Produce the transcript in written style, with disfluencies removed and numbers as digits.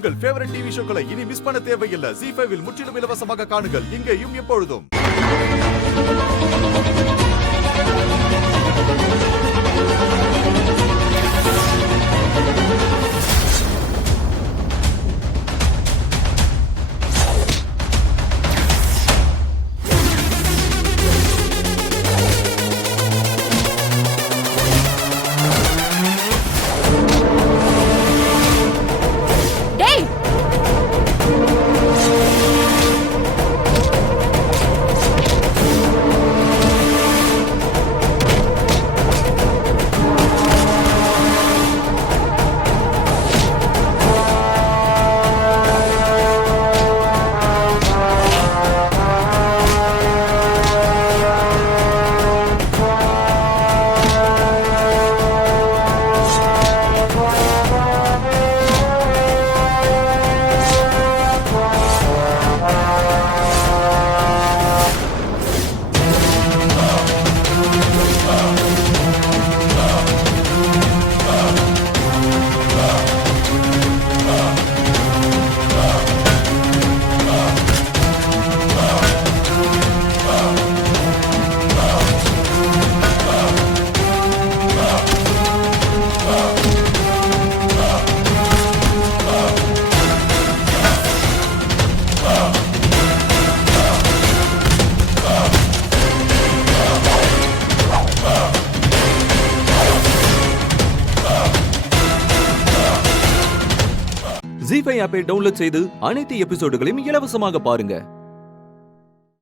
உங்கள் favourite TV ஷோக்களை இனி miss பண்ண தேவையில்லை. ZEE5 இல் முற்றிலும் இலவசமாக காணுங்கள். இங்கேயும் எப்பொழுதும். ZEE5 ஆப்பை டவுன்லோட் செய்து அனைத்து எபிசோடுகளையும் இலவசமாக பாருங்க.